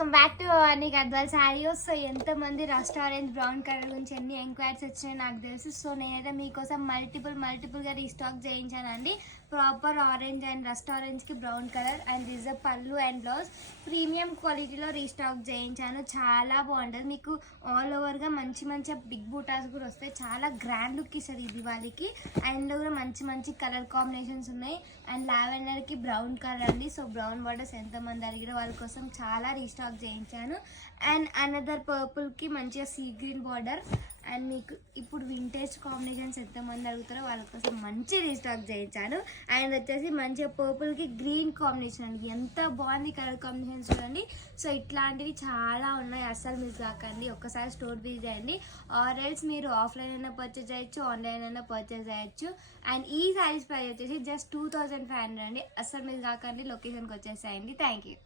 Welcome back to అన్ని Gadwal saris. So ఎంతమంది rust orange brown colour గురించి ఎన్ని ఎంక్వైరీస్ వచ్చినాయి నాకు తెలుసు. సో నేనైతే మీకోసం మల్టిపుల్గా restock చేయించానండి. Proper orange and rust ఆరెంజ్కి brown colour and reserve పళ్ళు అండ్ బ్లౌజ్ ప్రీమియం క్వాలిటీలో రీస్టాక్ చేయించాను. చాలా బాగుంటుంది. మీకు ఆల్ ఓవర్గా మంచి బిగ్ బూటాస్ కూడా వస్తాయి. చాలా గ్రాండ్ లుక్ ఇస్తుంది ఈ దివాళీకి. అండ్ కూడా మంచి కలర్ కాంబినేషన్స్ ఉన్నాయి. అండ్ లావెండర్కి బ్రౌన్ కలర్ అండి. సో బ్రౌన్ బార్డర్స్ ఎంతమంది అడిగిన వాళ్ళ కోసం చాలా రీస్టాక్ చేయించాను. అండ్ అనదర్ పర్పుల్కి మంచిగా సీ గ్రీన్ బార్డర్. అండ్ మీకు ఇప్పుడు వింటేజ్ కాంబినేషన్స్ ఎంతమంది అడుగుతారో వాళ్ళ కోసం మంచి రీస్టాక్ చేయించాను. అండ్ వచ్చేసి మంచిగా పర్పుల్కి గ్రీన్ కాంబినేషన్ అండి. ఎంత బాగుంది కలర్ కాంబినేషన్ చూడండి. సో ఇట్లాంటివి చాలా ఉన్నాయి, అస్సలు మిస్ కాకండి. ఒక్కసారి స్టోర్ విజిట్ చేయండి. ఆర్ఎల్స్ మీరు ఆఫ్లైన్ అయినా పర్చేజ్ చేయొచ్చు, ఆన్లైన్ అయినా పర్చేజ్ చేయొచ్చు. అండ్ ఈ శారీస్ ప్రైస్ వచ్చేసి జస్ట్ 2500 అండి. అస్సలు మిస్ కాకండి. లొకేషన్కి వచ్చేసాయండి. Thank you.